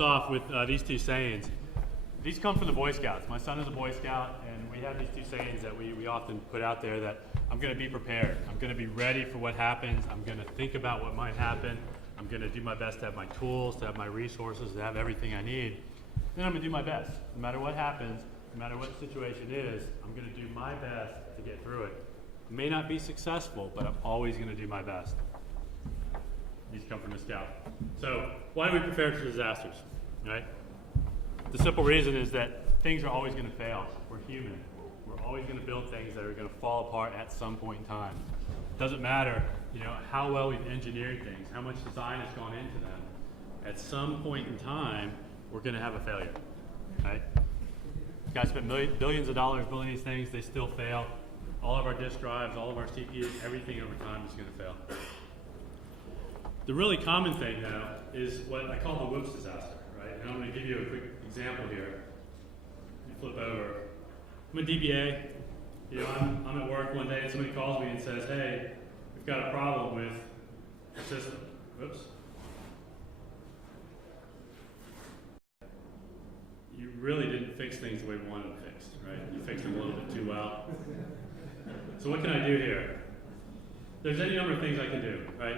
Off with these two sayings. These come from the Boy Scouts. My son is a Boy Scout, and we have these two sayings that we often put out there that I'm going to be prepared. I'm going to be ready for what happens. I'm going to think about what might happen. I'm going to do my best to have my tools, to have my resources, to have everything I need. Then I'm going to do my best. No matter what happens, no matter what the situation is, I'm going to do my best to get through it. I may not be successful, but I'm always going to do my best. These come from the Scout. So why do we prepare for disasters, right? The simple reason is that things are always going to fail. We're human. We're always going to build things that are going to fall apart at some point in time. It doesn't matter, how well we've engineered things, how much design has gone into them. At some point in time, we're going to have a failure, right? Guys spent billions of dollars building these things. They still fail. All of our disk drives, all of our CPUs, everything over time is going to fail. The really common thing now is what I call the whoops disaster, right? And I'm going to give you a quick example here. You flip over. I'm a DBA. I'm at work one day and somebody calls me and says, hey, we've got a problem with the system. Whoops. You really didn't fix things the way we wanted them fixed, right? You fixed them a little bit too well. So what can I do here? There's any number of things I can do, right?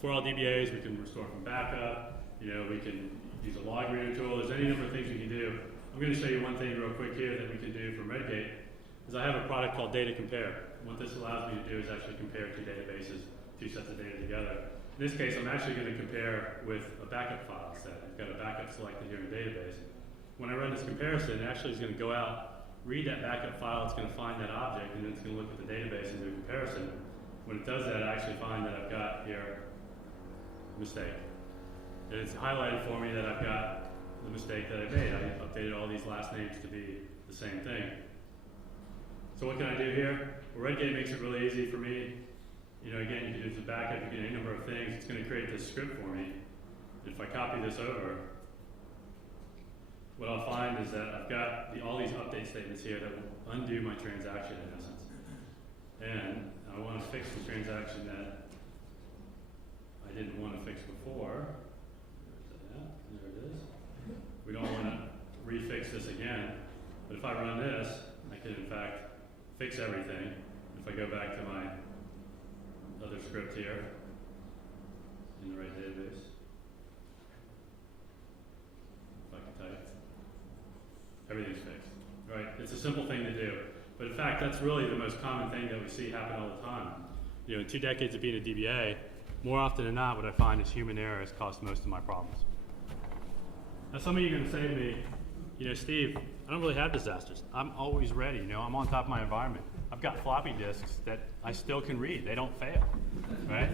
For all DBAs, we can restore from backup. We can use a log reader tool. There's any number of things we can do. I'm going to show you one thing real quick here that we can do from Red Gate. Is I have a product called Data Compare. What this allows me to do is actually compare two databases, two sets of data together. In this case, I'm actually going to compare with a backup file set. I've got a backup selected here in the database. When I run this comparison, it actually is going to go out, read that backup file, it's going to find that object, and then it's going to look at the database and do a comparison. When it does that, I actually find that I've got here a mistake. And it's highlighted for me that I've got the mistake that I made. I updated all these last names to be the same thing. So what can I do here? Well, Red Gate makes it really easy for me. Again, you can use a backup, you can do any number of things. It's going to create this script for me. And if I copy this over, what I'll find is that I've got all these update statements here that will undo my transaction in essence. And I want to fix the transaction that I didn't want to fix before. There it is. We don't want to refix this again. But if I run this, I can in fact fix everything. If I go back to my other script here in the right database, if I can type, everything's fixed, right? It's a simple thing to do. But in fact, that's really the most common thing that we see happen all the time. In 2 decades of being a DBA, more often than not, what I find is human error has caused most of my problems. Now, some of you are going to say to me, Steve, I don't really have disasters. I'm always ready. I'm on top of my environment. I've got floppy disks that I still can read. They don't fail, right?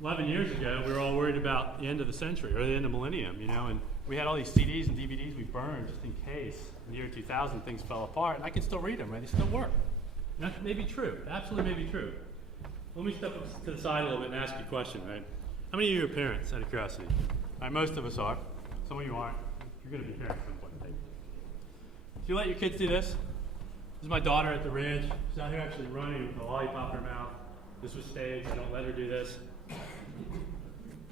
11 years ago, we were all worried about the end of the century or the end of millennium, and we had all these CDs and DVDs we burned just in case in the year 2000 things fell apart, and I can still read them, right? They still work. And that may be true. Absolutely may be true. Let me step up to the side a little bit and ask you a question, right? How many of you are parents, out of curiosity? All right, most of us are. Some of you aren't. You're going to be parents at some point. Do you let your kids do this? This is my daughter at the Ridge. She's out here actually running with a lollipop in her mouth. This was staged. I don't let her do this.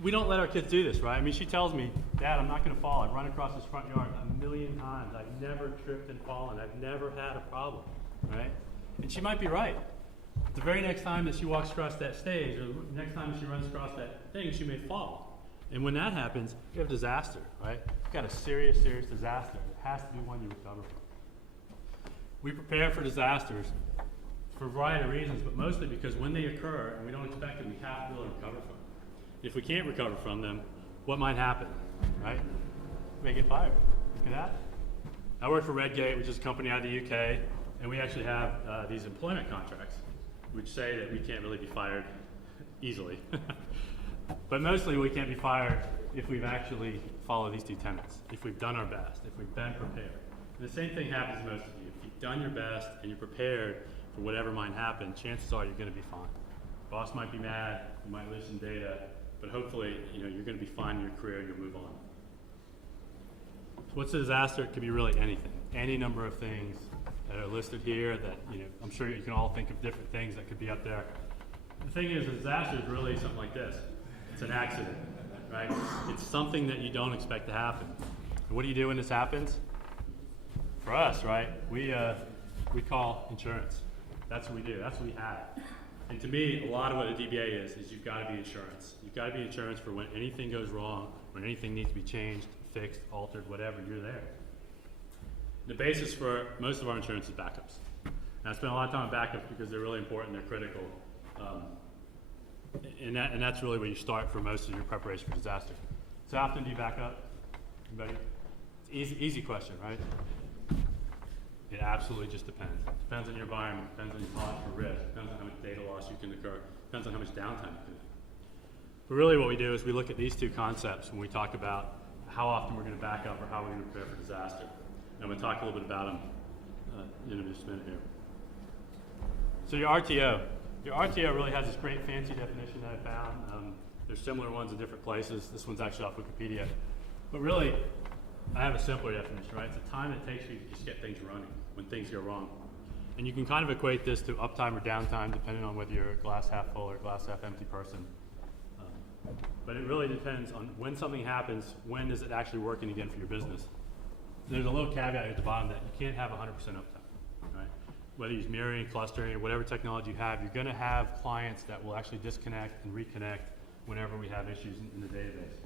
We don't let our kids do this, right? I mean, she tells me, Dad, I'm not going to fall. I've run across this front yard a million times. I've never tripped and fallen. I've never had a problem, right? And she might be right. The very next time that she walks across that stage, or the next time she runs across that thing, she may fall. And when that happens, you have disaster, right? You've got a serious, serious disaster. It has to be one you recover from. We prepare for disasters for a variety of reasons, but mostly because when they occur and we don't expect them, we have to be able to recover from them. If we can't recover from them, what might happen, right? We may get fired. Look at that. I work for Red Gate, which is a company out of the UK, and we actually have these employment contracts, which say that we can't really be fired easily. But mostly we can't be fired if we've actually followed these two tenets, if we've done our best, if we've been prepared. And the same thing happens to most of you. If you've done your best and you're prepared for whatever might happen, chances are you're going to be fine. Boss might be mad, you might lose some data, but hopefully you're going to be fine in your career and you'll move on. So what's a disaster? It could be really anything, any number of things that are listed here that I'm sure you can all think of different things that could be up there. The thing is, a disaster is really something like this. It's an accident, right? It's something that you don't expect to happen. And what do you do when this happens? For us, right, we call insurance. That's what we do, that's what we have. And to me, a lot of what a DBA is you've got to be insurance. You've got to be insurance for when anything goes wrong, when anything needs to be changed, fixed, altered, whatever, you're there. The basis for most of our insurance is backups. And I spend a lot of time on backups because they're really important, they're critical. And that's really where you start for most of your preparation for disaster. So how often do you back up? Anybody? It's easy question, right? It absolutely just depends. It depends on your environment, depends on your tolerance for risk, depends on how much data loss you can occur, depends on how much downtime you can have. But really what we do is we look at these two concepts when we talk about how often we're going to back up or how we're going to prepare for disaster. And I'm going to talk a little bit about them in just a minute here. So your RTO really has this great fancy definition that I found. There's similar ones in different places. This one's actually off Wikipedia. But really, I have a simpler definition, right? It's the time it takes you to just get things running when things go wrong. And you can kind of equate this to uptime or downtime depending on whether you're a glass half full or glass half empty person. But it really depends on when something happens, when is it actually working again for your business. There's a little caveat at the bottom that you can't have 100% uptime, right? Whether you use mirroring, clustering, or whatever technology you have, you're going to have clients that will actually disconnect and reconnect whenever we have issues in the database.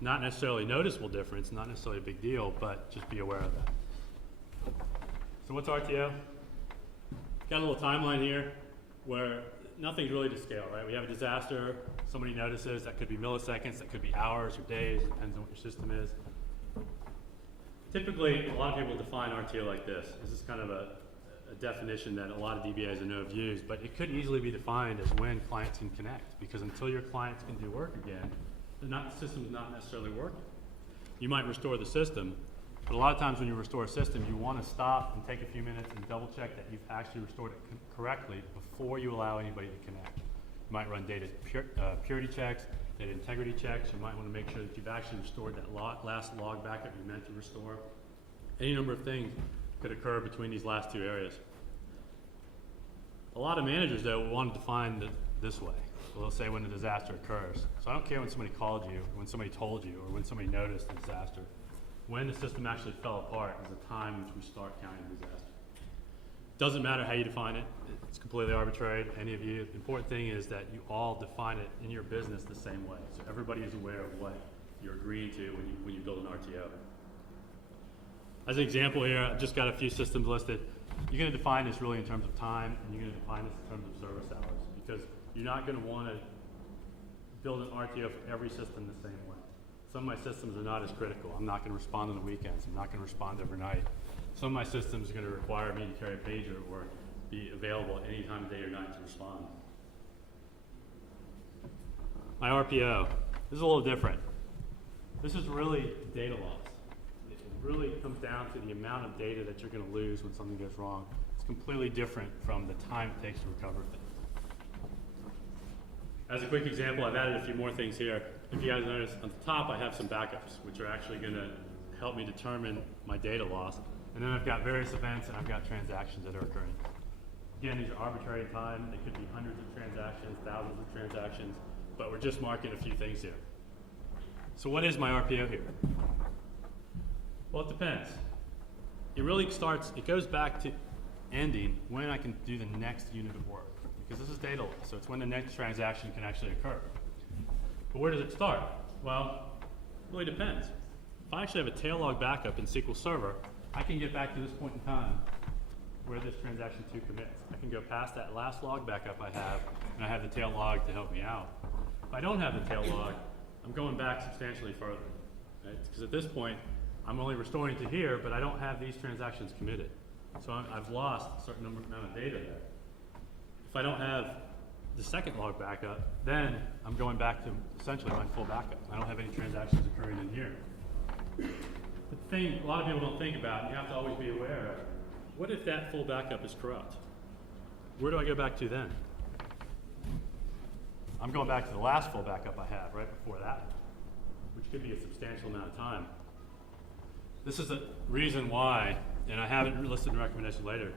Not necessarily noticeable difference, not necessarily a big deal, but just be aware of that. So what's RTO? Got a little timeline here where nothing's really to scale, right? We have a disaster, somebody notices, that could be milliseconds, that could be hours or days, depends on what your system is. Typically, a lot of people define RTO like this. This is kind of a definition that a lot of DBAs I know have used, but it could easily be defined as when clients can connect, because until your clients can do work again, the system's not necessarily working. You might restore the system, but a lot of times when you restore a system, you want to stop and take a few minutes and double check that you've actually restored it correctly before you allow anybody to connect. You might run data purity checks, data integrity checks. You might want to make sure that you've actually restored that last log backup you meant to restore. Any number of things could occur between these last two areas. A lot of managers, though, will want to define it this way. They'll say when a disaster occurs. So I don't care when somebody called you, when somebody told you, or when somebody noticed the disaster. When the system actually fell apart is the time in which we start counting the disaster. Doesn't matter how you define it. It's completely arbitrary to any of you. The important thing is that you all define it in your business the same way. So everybody is aware of what you're agreeing to when you build an RTO. As an example here, I've just got a few systems listed. You're going to define this really in terms of time, and you're going to define this in terms of service hours, because you're not going to want to build an RTO for every system the same way. Some of my systems are not as critical. I'm not going to respond on the weekends. I'm not going to respond overnight. Some of my systems are going to require me to carry a pager or be available at any time of day or night to respond. My RPO, this is a little different. This is really data loss. It really comes down to the amount of data that you're going to lose when something goes wrong. It's completely different from the time it takes to recover things. As a quick example, I've added a few more things here. If you guys notice, on the top I have some backups, which are actually going to help me determine my data loss. And then I've got various events and I've got transactions that are occurring. Again, these are arbitrary in time. They could be hundreds of transactions, thousands of transactions, but we're just marking a few things here. So what is my RPO here? Well, it depends. It really starts, it goes back to ending when I can do the next unit of work, because this is data loss, so it's when the next transaction can actually occur. But where does it start? Well, it really depends. If I actually have a tail log backup in SQL Server, I can get back to this point in time where this transaction 2 commits. I can go past that last log backup I have, and I have the tail log to help me out. If I don't have the tail log, I'm going back substantially further, right? Because at this point, I'm only restoring to here, but I don't have these transactions committed. So I've lost a certain amount of data there. If I don't have the second log backup, then I'm going back to essentially my full backup. I don't have any transactions occurring in here. The thing a lot of people don't think about, and you have to always be aware of, what if that full backup is corrupt? Where do I go back to then? I'm going back to the last full backup I have right before that, which could be a substantial amount of time. This is the reason why, and I have it listed in the recommendation later,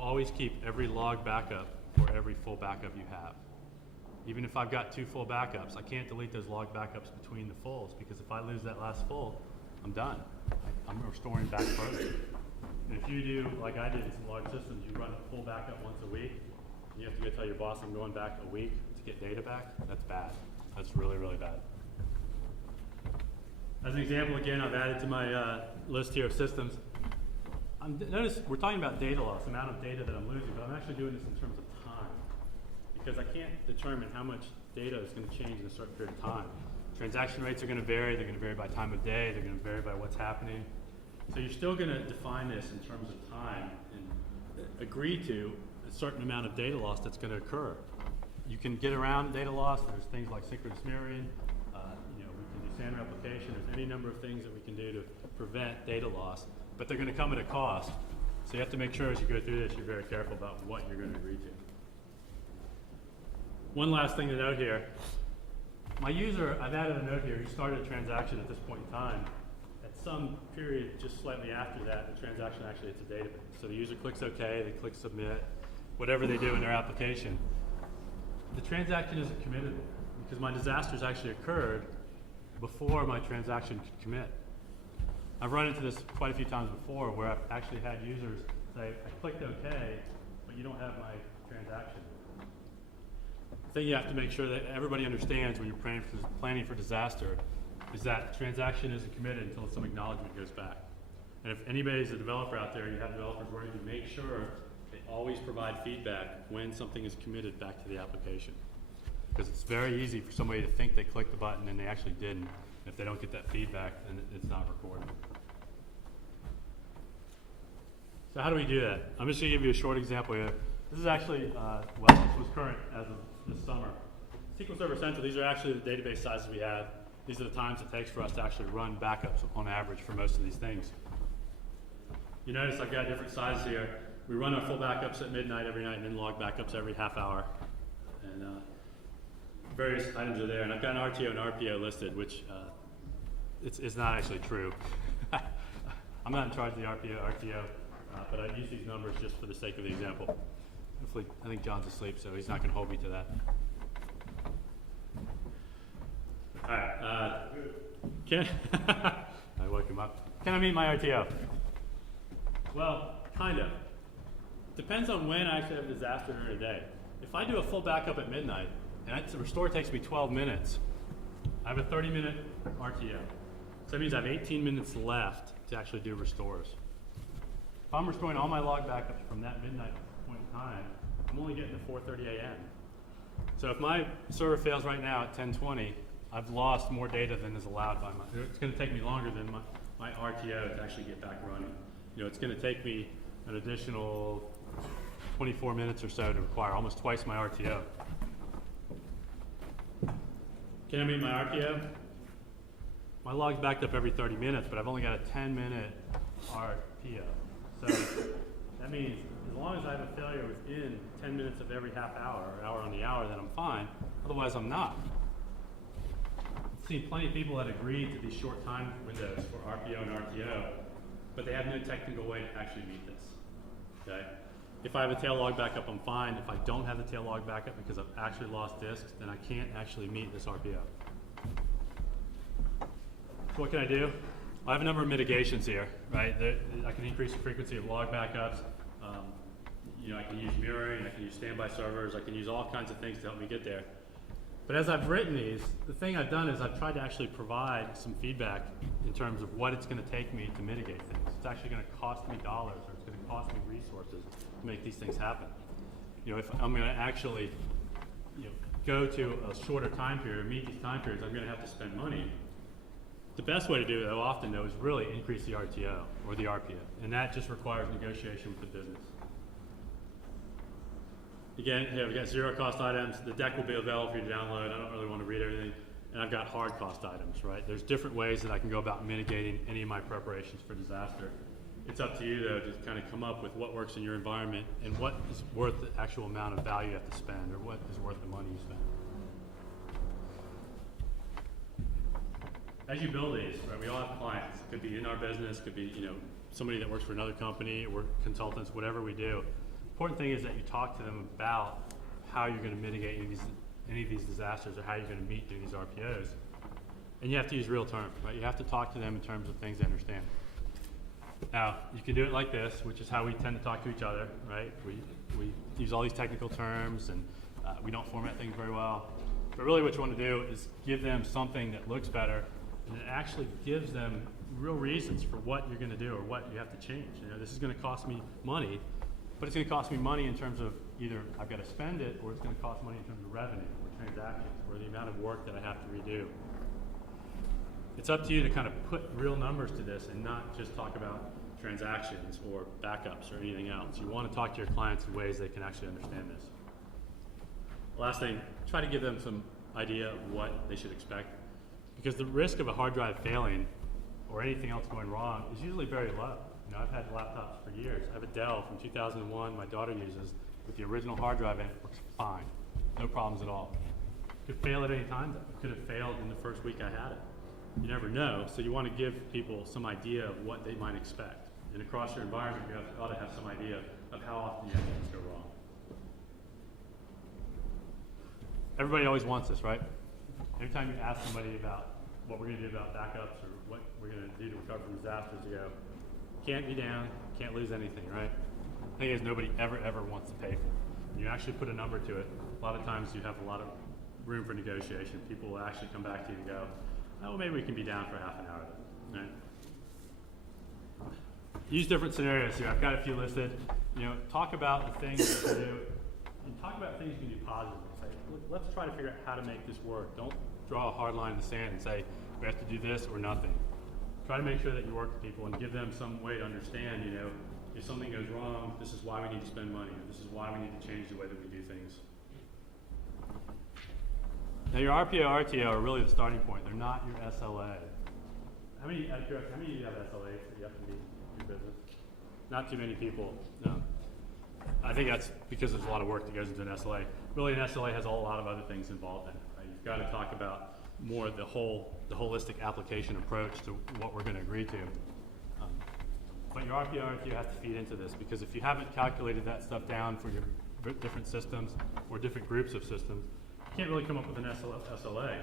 always keep every log backup for every full backup you have. Even if I've got 2 full backups, I can't delete those log backups between the fulls, because if I lose that last full, I'm done. I'm restoring back further. And if you do, like I did in some large systems, you run a full backup once a week, and you have to go tell your boss I'm going back a week to get data back, that's bad. That's really, really bad. As an example, again, I've added to my list here of systems. Notice we're talking about data loss, the amount of data that I'm losing, but I'm actually doing this in terms of time, because I can't determine how much data is going to change in a certain period of time. Transaction rates are going to vary. They're going to vary by time of day. They're going to vary by what's happening. So you're still going to define this in terms of time and agree to a certain amount of data loss that's going to occur. You can get around data loss. There's things like synchronous mirroring. We can do SAN replication. There's any number of things that we can do to prevent data loss, but they're going to come at a cost. So you have to make sure as you go through this, you're very careful about what you're going to agree to. One last thing to note here. My user, I've added a note here, he started a transaction at this point in time. At some period just slightly after that, the transaction actually hits a database. So the user clicks OK, they click submit, whatever they do in their application. The transaction isn't committed because my disasters actually occurred before my transaction could commit. I've run into this quite a few times before where I've actually had users say, I clicked OK, but you don't have my transaction. The thing you have to make sure that everybody understands when you're planning for disaster is that the transaction isn't committed until some acknowledgement goes back. And if anybody's a developer out there, you have developers working to make sure they always provide feedback when something is committed back to the application. Because it's very easy for somebody to think they clicked the button and they actually didn't. If they don't get that feedback, then it's not recorded. So how do we do that? I'm just going to give you a short example here. This is actually, this was current as of this summer. SQL Server Central, these are actually the database sizes we have. These are the times it takes for us to actually run backups on average for most of these things. You notice I've got different sizes here. We run our full backups at midnight every night and then log backups every half hour. And various items are there. And I've got an RTO and RPO listed, which it's not actually true. I'm not in charge of the RTO, but I use these numbers just for the sake of the example. Hopefully, I think John's asleep, so he's not going to hold me to that. All right. I woke him up. Can I meet my RTO? Well, kind of. Depends on when I actually have a disaster during a day. If I do a full backup at midnight, and the restore takes me 12 minutes, I have a 30-minute RTO. So that means I have 18 minutes left to actually do restores. If I'm restoring all my log backups from that midnight point in time, I'm only getting to 4:30 a.m. So if my server fails right now at 10:20, I've lost more data than is allowed by my, it's going to take me longer than my RTO to actually get back running. It's going to take me an additional 24 minutes or so to require almost twice my RTO. Can I meet my RPO? My log's backed up every 30 minutes, but I've only got a 10-minute RPO. So that means as long as I have a failure within 10 minutes of every half hour or hour on the hour, then I'm fine. Otherwise, I'm not. I've seen plenty of people that agree to these short time windows for RPO and RTO, but they have no technical way to actually meet this. Okay? If I have a tail log backup, I'm fine. If I don't have the tail log backup because I've actually lost disks, then I can't actually meet this RPO. So what can I do? I have a number of mitigations here, right? I can increase the frequency of log backups. I can use mirroring, I can use standby servers, I can use all kinds of things to help me get there. But as I've written these, the thing I've done is I've tried to actually provide some feedback in terms of what it's going to take me to mitigate things. It's actually going to cost me dollars, or it's going to cost me resources to make these things happen. If I'm going to actually go to a shorter time period, meet these time periods, I'm going to have to spend money. The best way to do it, though, often, though, is really increase the RTO or the RPO, and that just requires negotiation with the business. Again, we've got zero cost items. The deck will be available for you to download. I don't really want to read everything. And I've got hard cost items, right? There's different ways that I can go about mitigating any of my preparations for disaster. It's up to you, though, to kind of come up with what works in your environment and what is worth the actual amount of value you have to spend, or what is worth the money you spend. As you build these, right, we all have clients. It could be in our business, could be somebody that works for another company, or consultants, whatever we do. The important thing is that you talk to them about how you're going to mitigate these any of these disasters or how you're going to meet doing these RPOs. And you have to use real terms, right? You have to talk to them in terms of things they understand. Now, you can do it like this, which is how we tend to talk to each other, right? We use all these technical terms, and we don't format things very well. But really what you want to do is give them something that looks better, and it actually gives them real reasons for what you're going to do or what you have to change. You know, this is going to cost me money, but it's going to cost me money in terms of either I've got to spend it, or it's going to cost money in terms of revenue or transactions or the amount of work that I have to redo. It's up to you to kind of put real numbers to this and not just talk about transactions or backups or anything else. You want to talk to your clients in ways they can actually understand this. Last thing, try to give them some idea of what they should expect, because the risk of a hard drive failing or anything else going wrong is usually very low. You know, I've had laptops for years. I have a Dell from 2001 my daughter uses with the original hard drive in it. Works fine, no problems at all. Could fail at any time though. It could have failed in the first week I had it. You never know, so you want to give people some idea of what they might expect. And across your environment, you ought to have some idea of how often you have things go wrong. Everybody always wants this, right? Every time you ask somebody about what we're going to do about backups or what we're going to do to recover from disasters, you go, can't be down, can't lose anything, right? The thing is, nobody ever wants to pay for it. You actually put a number to it. A lot of times you have a lot of room for negotiation. People will actually come back to you and go, oh, maybe we can be down for half an hour, right? Use different scenarios here. I've got a few listed. You know, talk about the things you can do. And talk about things you can do positively. Say, let's try to figure out how to make this work. Don't draw a hard line in the sand and say, we have to do this or nothing. Try to make sure that you work with people and give them some way to understand, you know, if something goes wrong, this is why we need to spend money, or this is why we need to change the way that we do things. Now your RPO, RTO are really the starting point. They're not your SLA. How many of you have SLAs that you have to meet in your business? Not too many people, no. I think that's because there's a lot of work that goes into an SLA. Really, an SLA has a lot of other things involved in it, right? You've got to talk about more the holistic application approach to what we're going to agree to. But your RPO, RTO has to feed into this, because if you haven't calculated that stuff down for your different systems or different groups of systems, you can't really come up with an SLA.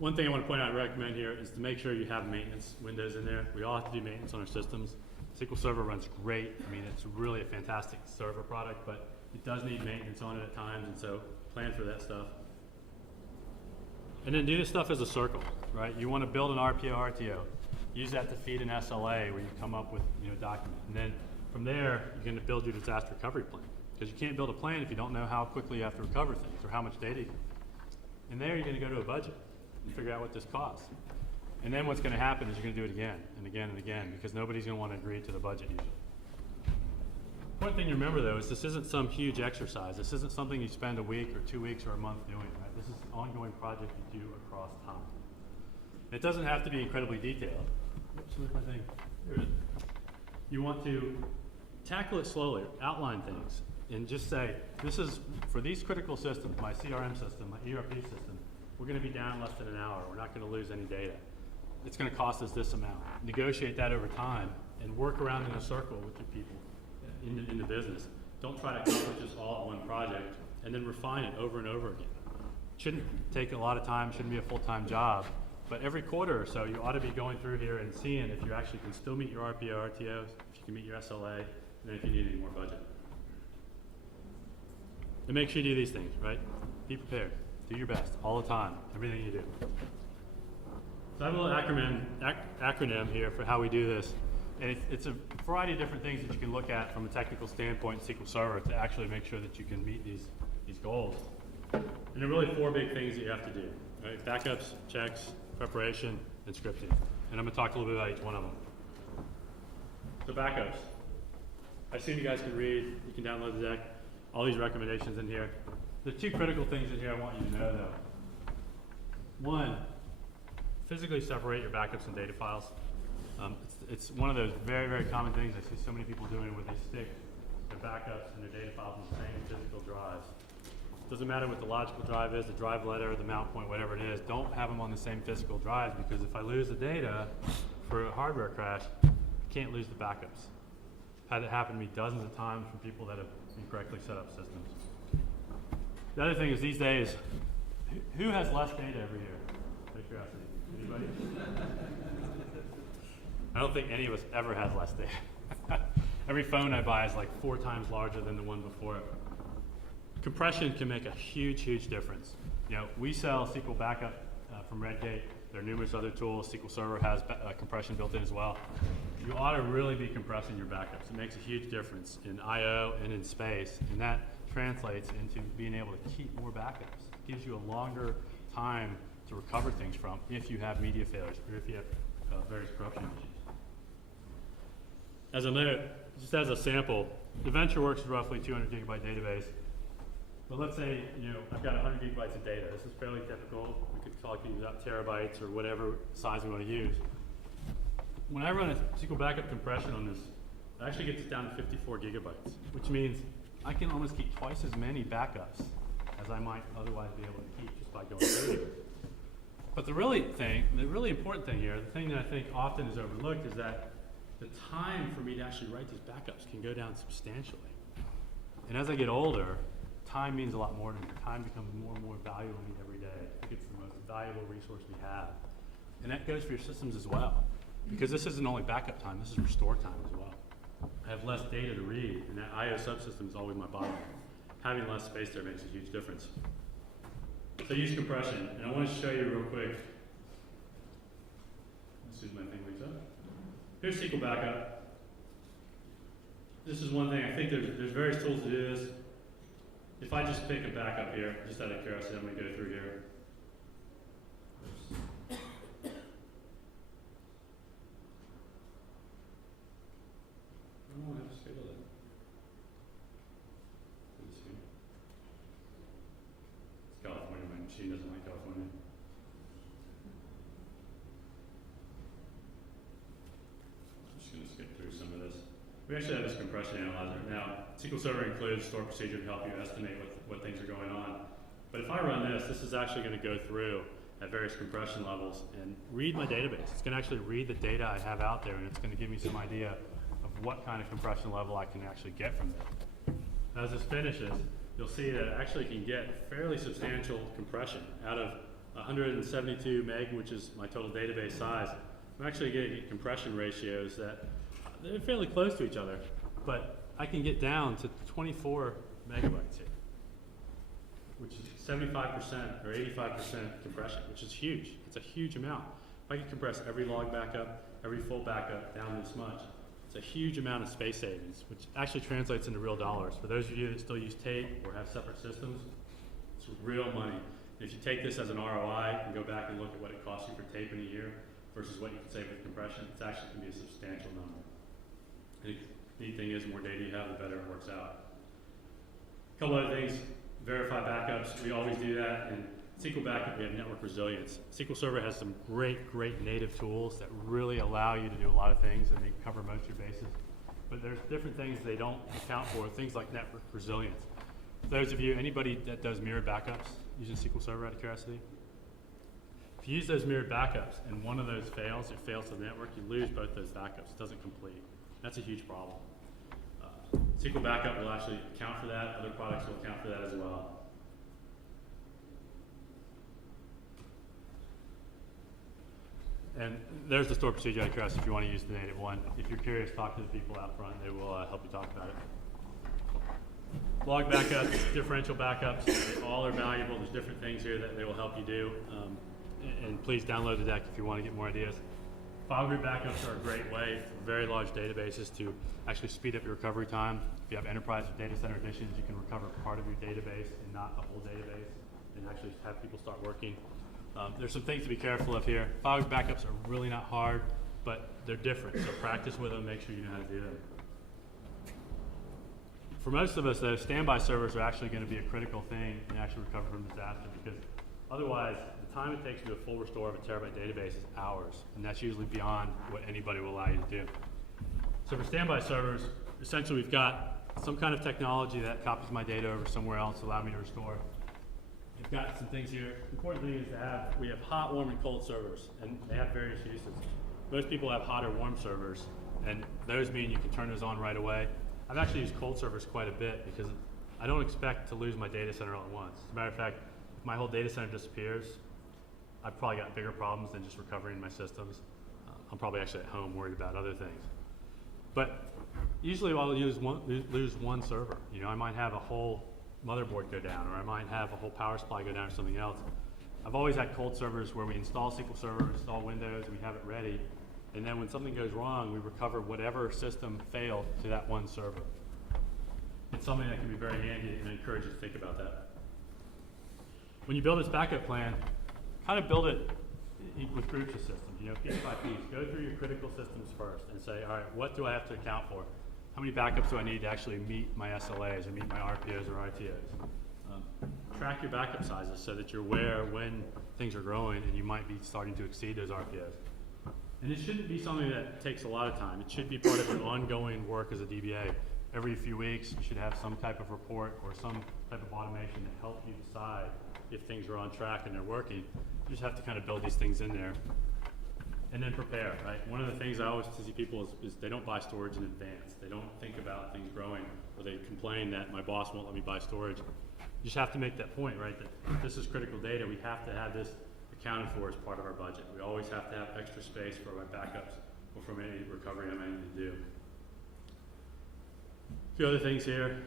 One thing I want to point out and recommend here is to make sure you have maintenance windows in there. We all have to do maintenance on our systems. SQL Server runs great. I mean, it's really a fantastic server product, but it does need maintenance on it at times, and so plan for that stuff. And then do this stuff as a circle, right? You want to build an RPO, RTO. Use that to feed an SLA where you come up with, you know, a document. And then from there, you're going to build your disaster recovery plan. Because you can't build a plan if you don't know how quickly you have to recover things or how much data you can. And there you're going to go to a budget and figure out what this costs. And then what's going to happen is you're going to do it again and again and again, because nobody's going to want to agree to the budget usually. Important thing to remember though is this isn't some huge exercise. This isn't something you spend a week or 2 weeks or a month doing, right? This is an ongoing project you do across time. It doesn't have to be incredibly detailed. Oops, where's my thing? There it is. You want to tackle it slowly, outline things, and just say, this is, for these critical systems, my CRM system, my ERP system, we're going to be down less than an hour. We're not going to lose any data. It's going to cost us this amount. Negotiate that over time and work around in a circle with your people in the business. Don't try to accomplish this all at one project and then refine it over and over again. Shouldn't take a lot of time, shouldn't be a full-time job, but every quarter or so you ought to be going through here and seeing if you actually can still meet your RPO, RTOs, if you can meet your SLA, and then if you need any more budget. And make sure you do these things, right? Be prepared. Do your best all the time, everything you do. So I have a little acronym here for how we do this. And it's a variety of different things that you can look at from a technical standpoint in SQL Server to actually make sure that you can meet these goals. And there are really 4 big things that you have to do, right? Backups, checks, preparation, and scripting. And I'm going to talk a little bit about each one of them. So backups. I assume you guys can read, you can download the deck, all these recommendations in here. There's 2 critical things in here I want you to know though. One, physically separate your backups and data files. It's one of those very common things I see so many people doing where they stick their backups and their data files in the same physical drives. Doesn't matter what the logical drive is, the drive letter, the mount point, whatever it is, don't have them on the same physical drives, because if I lose the data for a hardware crash, I can't lose the backups. I've had it happen to me dozens of times from people that have incorrectly set up systems. The other thing is these days, who has less data every year? Out of curiosity, anybody? I don't think any of us ever has less data. Every phone I buy is like 4 times larger than the one before it. Compression can make a huge, huge difference. You know, we sell SQL Backup from Red Gate. There are numerous other tools. SQL Server has compression built in as well. You ought to really be compressing your backups. It makes a huge difference in I/O and in space, and that translates into being able to keep more backups. It gives you a longer time to recover things from if you have media failures or if you have various corruption issues. As a note, just as a sample, the VentureWorks is roughly 200 gigabyte database. But let's say, you know, I've got 100 gigabytes of data. This is fairly typical. We could calculate out terabytes or whatever size we want to use. When I run a SQL backup compression on this, it actually gets it down to 54 gigabytes, which means I can almost keep twice as many backups as I might otherwise be able to keep just by going through it. But the really important thing here, the thing that I think often is overlooked is that the time for me to actually write these backups can go down substantially. And as I get older, time means a lot more to me. Time becomes more and more valuable to me every day. I think it's the most valuable resource we have. And that goes for your systems as well. Because this isn't only backup time, this is restore time as well. I have less data to read, and that I/O subsystem is always my bottleneck. Having less space there makes a huge difference. So use compression, and I want to show you real quick. As soon as my thing wakes up. Here's SQL Backup. This is one thing, I think there's various tools to do this. If I just pick a backup here, just out of curiosity, I'm going to go through here. Oh, I have to schedule that. It's California, my machine doesn't like California. I'm just going to skip through some of this. We actually have this compression analyzer. Now, SQL Server includes store procedure to help you estimate what things are going on. But if I run this is actually going to go through at various compression levels and read my database. It's going to actually read the data I have out there, and it's going to give me some idea of what kind of compression level I can actually get from it. As this finishes, you'll see that it actually can get fairly substantial compression. Out of 172 meg, which is my total database size, I'm actually getting compression ratios that they're fairly close to each other, but I can get down to 24 megabytes here, which is 75% or 85% compression, which is huge. It's a huge amount. If I can compress every log backup, every full backup down this much, it's a huge amount of space savings, which actually translates into real dollars. For those of you that still use tape or have separate systems, it's real money. If you take this as an ROI and go back and look at what it costs you for tape in a year versus what you can save with compression, it's actually going to be a substantial number. The neat thing is, the more data you have, the better it works out. A couple other things, verify backups. We always do that. And SQL Backup, we have network resilience. SQL Server has some great native tools that really allow you to do a lot of things, and they cover most of your bases. But there's different things they don't account for, things like network resilience. For those of you, anybody that does mirrored backups using SQL Server out of curiosity? If you use those mirrored backups and one of those fails, it fails to the network, you lose both those backups. It doesn't complete. That's a huge problem. SQL Backup will actually account for that. Other products will account for that as well. And there's the store procedure out of curiosity if you want to use the native one. If you're curious, talk to the people out front. They will help you talk about it. Log backups, differential backups, they all are valuable. There's different things here that they will help you do. And please download the deck if you want to get more ideas. File group backups are a great way for very large databases to actually speed up your recovery time. If you have enterprise or data center editions, you can recover part of your database and not the whole database, and actually have people start working. There's some things to be careful of here. File group backups are really not hard, but they're different, so practice with them, make sure you know how to do them. For most of us, though, standby servers are actually going to be a critical thing in actually recover from disaster, because otherwise, the time it takes to do a full restore of a terabyte database is hours, and that's usually beyond what anybody will allow you to do. So for standby servers, essentially we've got some kind of technology that copies my data over somewhere else to allow me to restore. We've got some things here. The important thing is we have hot, warm, and cold servers, and they have various uses. Most people have hot or warm servers, and those mean you can turn those on right away. I've actually used cold servers quite a bit because I don't expect to lose my data center all at once. As a matter of fact, if my whole data center disappears, I've probably got bigger problems than just recovering my systems. I'm probably actually at home worried about other things. But usually I'll lose one server. You know, I might have a whole motherboard go down, or I might have a whole power supply go down, or something else. I've always had cold servers where we install SQL Server, install Windows, we have it ready, and then when something goes wrong, we recover whatever system failed to that one server. It's something that can be very handy, and I encourage you to think about that. When you build this backup plan, kind of build it with groups of systems, you know, piece by piece. Go through your critical systems first and say, all right, what do I have to account for? How many backups do I need to actually meet my SLAs or meet my RPOs or RTOs? Track your backup sizes so that you're aware when things are growing and you might be starting to exceed those RPOs. And it shouldn't be something that takes a lot of time. It should be part of your ongoing work as a DBA. Every few weeks, you should have some type of report or some type of automation to help you decide if things are on track and they're working. You just have to kind of build these things in there. And then prepare, right? One of the things I always see people is they don't buy storage in advance. They don't think about things growing, or they complain that my boss won't let me buy storage. You just have to make that point, right? That if this is critical data, we have to have this accounted for as part of our budget. We always have to have extra space for my backups or from any recovery I might need to do. A few other things here.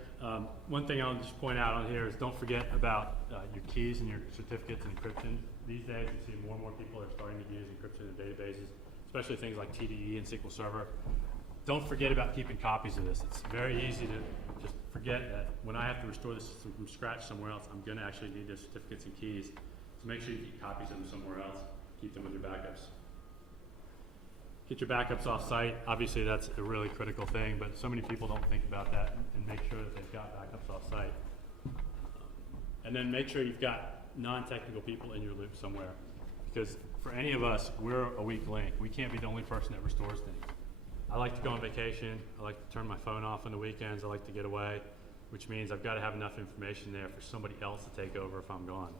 One thing I'll just point out on here is don't forget about your keys and your certificates and encryption. These days, you see more and more people are starting to use encryption in databases, especially things like TDE and SQL Server. Don't forget about keeping copies of this. It's very easy to just forget that when I have to restore the system from scratch somewhere else, I'm going to actually need those certificates and keys. So make sure you keep copies of them somewhere else. Keep them with your backups. Get your backups off site. Obviously, that's a really critical thing, but so many people don't think about that and make sure that they've got backups off site. And then make sure you've got non-technical people in your loop somewhere. Because for any of us, we're a weak link. We can't be the only person that restores things. I like to go on vacation. I like to turn my phone off on the weekends. I like to get away, which means I've got to have enough information there for somebody else to take over if I'm gone.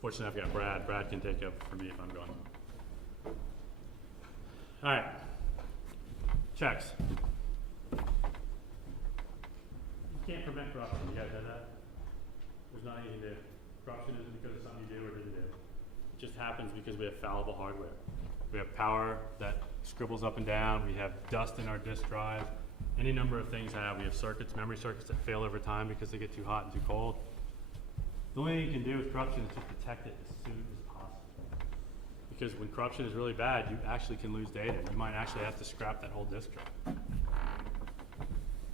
Fortunately, I've got Brad. Brad can take over for me if I'm gone. All right, checks. You can't prevent corruption. You guys know that? There's not anything to do. Corruption isn't because of something you do or didn't do. It just happens because we have fallible hardware. We have power that scribbles up and down. We have dust in our disk drive. Any number of things have. We have circuits, memory circuits that fail over time because they get too hot and too cold. The only thing you can do with corruption is just detect it as soon as possible. Because when corruption is really bad, you actually can lose data. You might actually have to scrap that whole disk drive.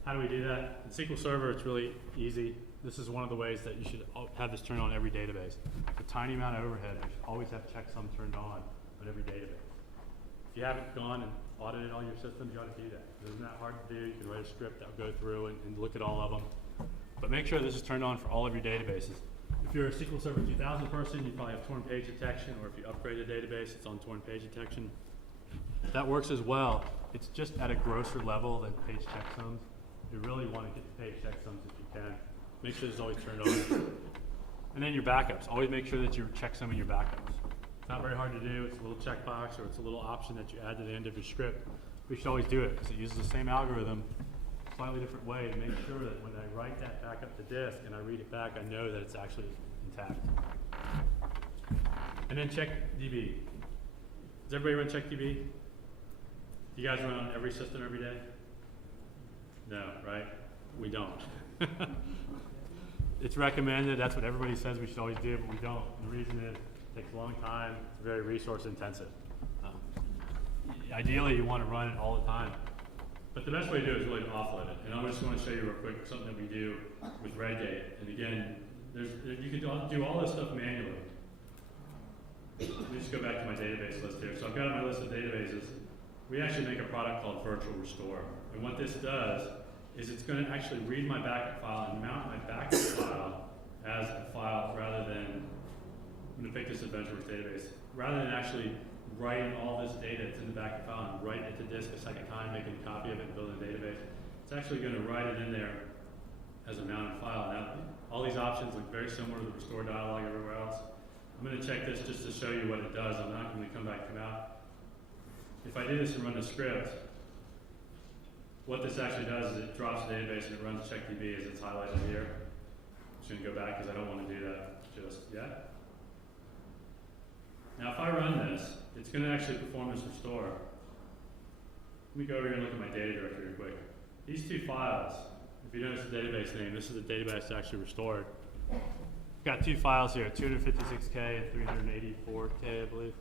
How do we do that? In SQL Server, it's really easy. This is one of the ways that you should have this turned on every database. It's a tiny amount of overhead. You should always have checksum turned on every database. If you haven't gone and audited all your systems, you ought to do that. It isn't that hard to do. You can write a script that will go through and look at all of them. But make sure this is turned on for all of your databases. If you're a SQL Server 2000 person, you probably have torn page detection, or if you upgrade a database, it's on torn page detection. That works as well. It's just at a grosser level than page checksums. You really want to get the page checksums if you can. Make sure it's always turned on. And then your backups. Always make sure that you checksum your backups. It's not very hard to do. It's a little checkbox, or it's a little option that you add to the end of your script. We should always do it because it uses the same algorithm, slightly different way to make sure that when I write that back up to disk and I read it back, I know that it's actually intact. And then check DB. Does everybody run check DB? Do you guys run on every system every day? No, right? We don't. It's recommended. That's what everybody says we should always do, but we don't. The reason is it takes a long time. It's very resource intensive. Ideally, you want to run it all the time. But the best way to do it is really to offload it. And I just want to show you real quick something that we do with Red Gate. And again, you can do all this stuff manually. Let me just go back to my database list here. So I've got my list of databases. We actually make a product called Virtual Restore. And what this does is it's going to actually read my backup file and mount my backup file as a file rather than, I'm going to pick this AdventureWorks database, rather than actually writing all this data that's in the backup file and writing it to disk a second time, making a copy of it and building a database. It's actually going to write it in there as a mounted file. Now, all these options look very similar to the restore dialog everywhere else. I'm going to check this just to show you what it does. I'm not going to come out. If I do this and run the script, what this actually does is it drops the database and it runs CheckDB as it's highlighted here. I'm just going to go back because I don't want to do that just yet. Now if I run this, it's going to actually perform this restore. Let me go over here and look at my data directory real quick. These two files, if you notice the database name, this is the database actually restored. Got two files here, 256K and 384K, I believe.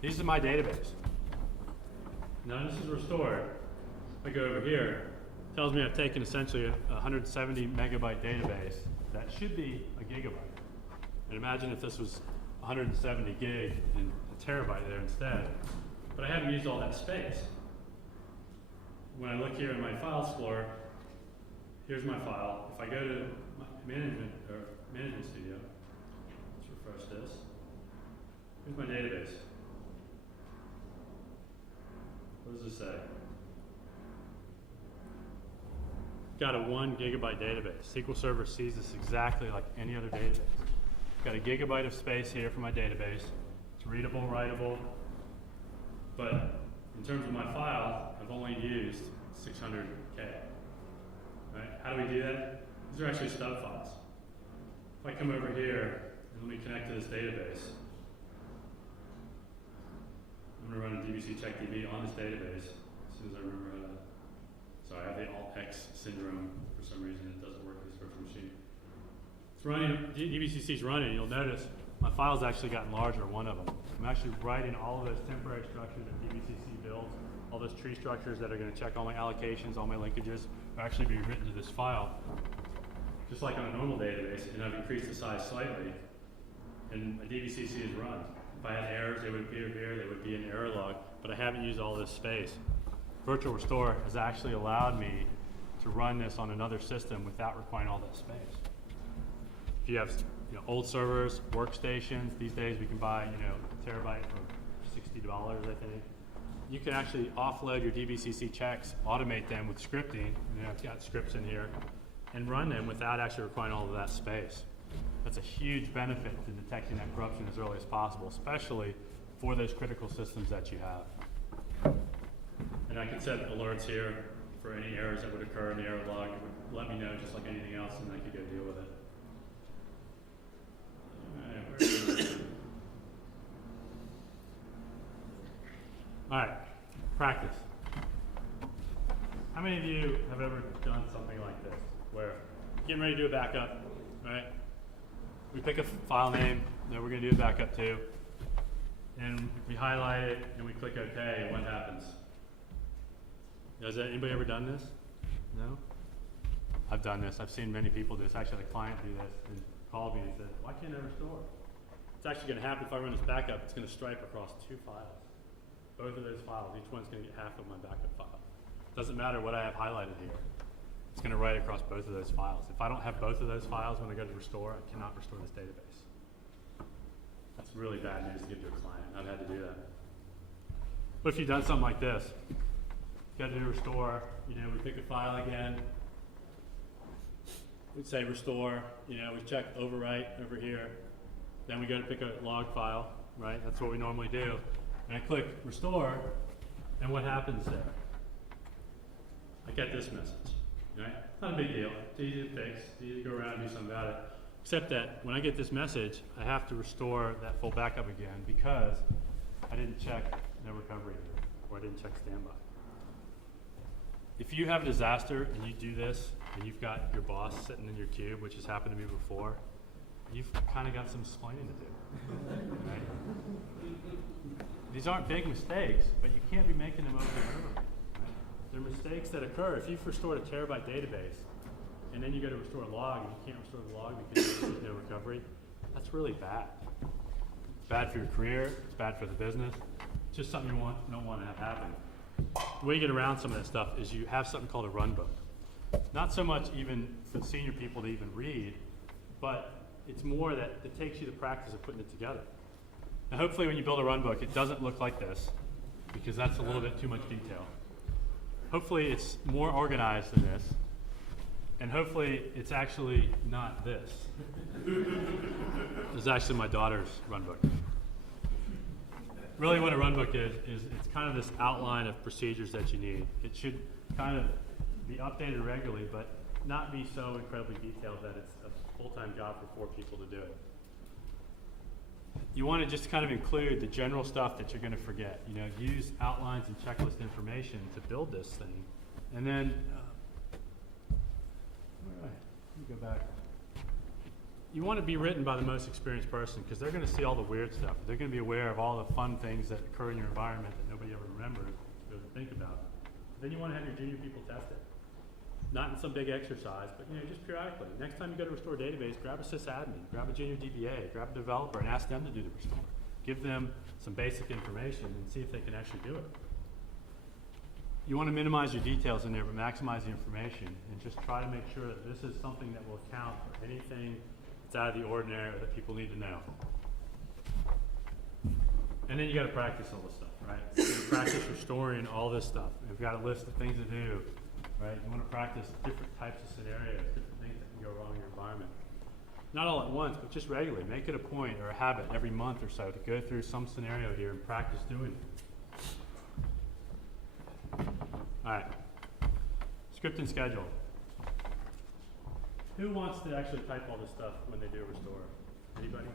These are my database. Now this is restored. If I go over here, it tells me I've taken essentially a 170 megabyte database that should be a gigabyte. And imagine if this was 170 gig and a terabyte there instead. But I haven't used all that space. When I look here in my file explorer, here's my file. If I go to management studio, let's refresh this. Here's my database. What does this say? Got a 1 gigabyte database. SQL Server sees this exactly like any other database. Got a gigabyte of space here for my database. It's readable, writable. But in terms of my file, I've only used 600K. Right? How do we do that? These are actually stub files. If I come over here and let me connect to this database, I'm going to run a DBC CheckDB on this database as soon as I remember how to. Sorry, I have the Alt-X syndrome for some reason. It doesn't work with this virtual machine. It's running, DBCC is running. You'll notice my file's actually gotten larger, one of them. I'm actually writing all of those temporary structures that DBCC builds, all those tree structures that are going to check all my allocations, all my linkages, will actually be written to this file, just like on a normal database, and I've increased the size slightly, and my DBCC is run. If I had errors, they would appear here, they would be in error log, but I haven't used all this space. Virtual Restore has actually allowed me to run this on another system without requiring all that space. If you have old servers, workstations, these days we can buy a terabyte for $60, I think. You can actually offload your DBCC checks, automate them with scripting, I've got scripts in here, and run them without actually requiring all of that space. That's a huge benefit to detecting that corruption as early as possible, especially for those critical systems that you have. And I can set alerts here for any errors that would occur in the error log. It would let me know just like anything else, and I could go deal with it. All right, practice. How many of you have ever done something like this, where you're getting ready to do a backup, right? We pick a file name that we're going to do a backup to, and we highlight it, and we click OK, and what happens? Has anybody ever done this? No? I've done this. I've seen many people do this. Actually, had a client do this and called me and said, why can't I restore? It's actually going to happen if I run this backup. It's going to stripe across two files. Both of those files, each one's going to get half of my backup file. Doesn't matter what I have highlighted here. It's going to write across both of those files. If I don't have both of those files when I go to restore, I cannot restore this database. That's really bad news to give to a client. I've had to do that. But if you've done something like this, got to do restore, we pick a file again. We'd say restore, we check overwrite over here. Then we go to pick a log file, right? That's what we normally do. And I click restore, and what happens there? I get this message, right? Not a big deal. It's easy to fix. It's easy to go around and do something about it. Except that when I get this message, I have to restore that full backup again because I didn't check no recovery here, or I didn't check standby. If you have a disaster and you do this, and you've got your boss sitting in your cube, which has happened to me before, you've kind of got some explaining to do, right? These aren't big mistakes, but you can't be making them over and over. Right? They're mistakes that occur. If you've restored a terabyte database, and then you go to restore a log, and you can't restore the log because there's no recovery, that's really bad. It's bad for your career. It's bad for the business. It's just something you don't want to have happen. The way you get around some of that stuff is you have something called a run book. Not so much even for the senior people to even read, but it's more that it takes you the practice of putting it together. Now hopefully when you build a run book, it doesn't look like this, because that's a little bit too much detail. Hopefully it's more organized than this, and hopefully it's actually not this. This is actually my daughter's run book. Really what a runbook is it's kind of this outline of procedures that you need. It should kind of be updated regularly, but not be so incredibly detailed that it's a full-time job for 4 people to do it. You want to just kind of include the general stuff that you're going to forget. You know, use outlines and checklist information to build this thing. And then, let me go back. You want to be written by the most experienced person because they're going to see all the weird stuff. They're going to be aware of all the fun things that occur in your environment that nobody ever remembers or doesn't think about. Then you want to have your junior people test it. Not in some big exercise, but you know, just periodically. Next time you go to restore a database, grab a sysadmin, grab a junior DBA, grab a developer, and ask them to do the restore. Give them some basic information and see if they can actually do it. You want to minimize your details in there, but maximize the information, and just try to make sure that this is something that will account for anything that's out of the ordinary or that people need to know. And then you got to practice all this stuff, right? You practice restoring all this stuff. You've got a list of things to do. Right? You want to practice different types of scenarios, different things that can go wrong in your environment. Not all at once, but just regularly. Make it a point or a habit every month or so to go through some scenario here and practice doing it. All right. Script and schedule. Who wants to actually type all this stuff when they do a restore? Anybody?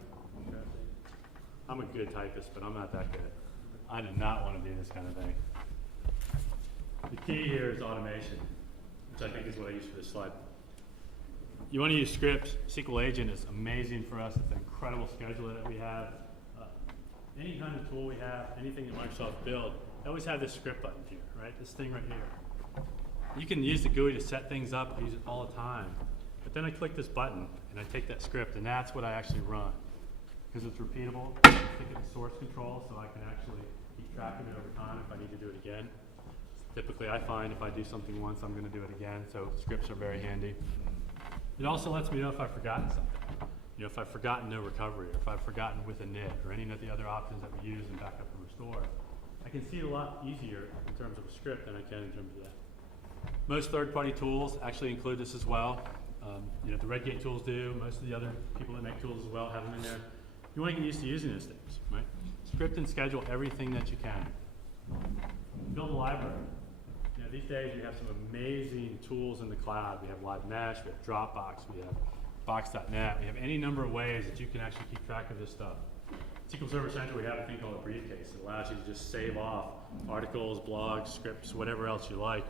I'm a good typist, but I'm not that good. I do not want to do this kind of thing. The key here is automation, which I think is what I use for this slide. You want to use scripts. SQL Agent is amazing for us. It's an incredible scheduler that we have. Any kind of tool we have, anything that Microsoft build, they always have this script button here, right? This thing right here. You can use the GUI to set things up. I use it all the time. But then I click this button, and I take that script, and that's what I actually run. Because it's repeatable, I stick it in source control, so I can actually keep track of it over time if I need to do it again. Typically, I find if I do something once, I'm going to do it again, so scripts are very handy. It also lets me know if I've forgotten something. You know, if I've forgotten no recovery, or if I've forgotten with a init, or any of the other options that we use in backup and restore. I can see it a lot easier in terms of a script than I can in terms of that. Most third-party tools actually include this as well. You know, the Red Gate tools do. Most of the other people that make tools as well have them in there. You want to get used to using those things, right? Script and schedule everything that you can. Build a library. You know, these days you have some amazing tools in the cloud. We have Live Mesh, we have Dropbox, we have Box.net. We have any number of ways that you can actually keep track of this stuff. SQL Server Central, we have a thing called a briefcase. It allows you to just save off articles, blogs, scripts, whatever else you like.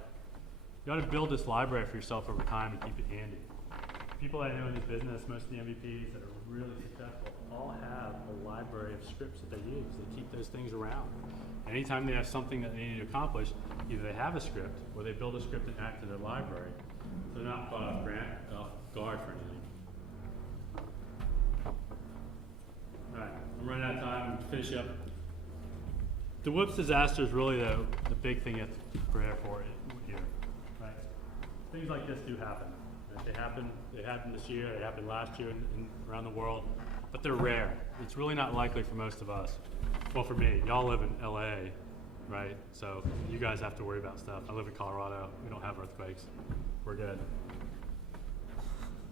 You ought to build this library for yourself over time and keep it handy. People I know in this business, most of the MVPs that are really successful, all have a library of scripts that they use. They keep those things around. Anytime they have something that they need to accomplish, either they have a script or they build a script and add to their library. So they're not caught off guard for anything. All right, I'm running out of time. I'm finish up. The whoops disaster is really the big thing you have to prepare for here, right? Things like this do happen. Right? They happened this year, they happened last year around the world, but they're rare. It's really not likely for most of us. Well, for me, y'all live in LA, right? So you guys have to worry about stuff. I live in Colorado. We don't have earthquakes. We're good.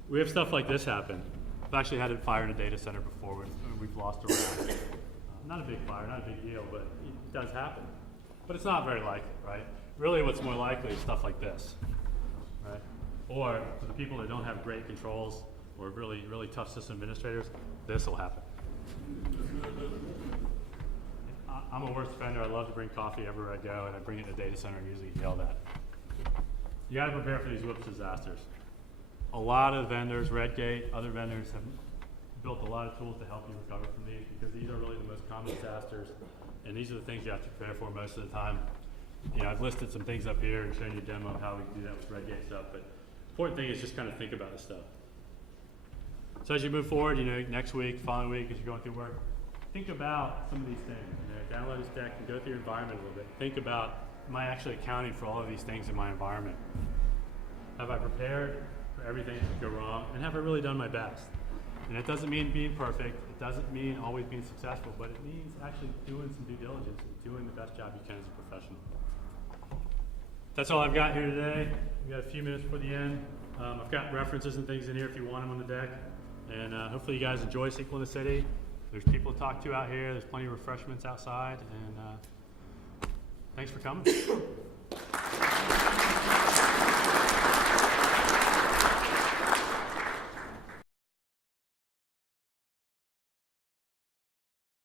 We have stuff like this happen. I've actually had a fire in a data center before. We've lost a rack. Not a big fire, not a big deal, but it does happen. But it's not very likely, right? Really what's more likely is stuff like this, right? Or for the people that don't have great controls or really, really tough system administrators, this will happen. I'm a worst offender. I love to bring coffee everywhere I go, and I bring it to the data center and usually get yelled at. You got to prepare for these whoops disasters. A lot of vendors, Red Gate, other vendors have built a lot of tools to help you recover from these because these are really the most common disasters, and these are the things you have to prepare for most of the time. You know, I've listed some things up here and shown you a demo of how we do that with Red Gate stuff, but the important thing is just kind of think about this stuff. So as you move forward, you know, next week, following week, as you're going through work, think about some of these things. You know, download this deck and go through your environment a little bit. Think about, am I actually accounting for all of these things in my environment? Have I prepared for everything that could go wrong? And have I really done my best? And it doesn't mean being perfect. It doesn't mean always being successful, but it means actually doing some due diligence and doing the best job you can as a professional. That's all I've got here today. We've got a few minutes before the end. I've got references and things in here if you want them on the deck. And hopefully you guys enjoy SQL in the City. There's people to talk to out here. There's plenty of refreshments outside, and thanks for coming.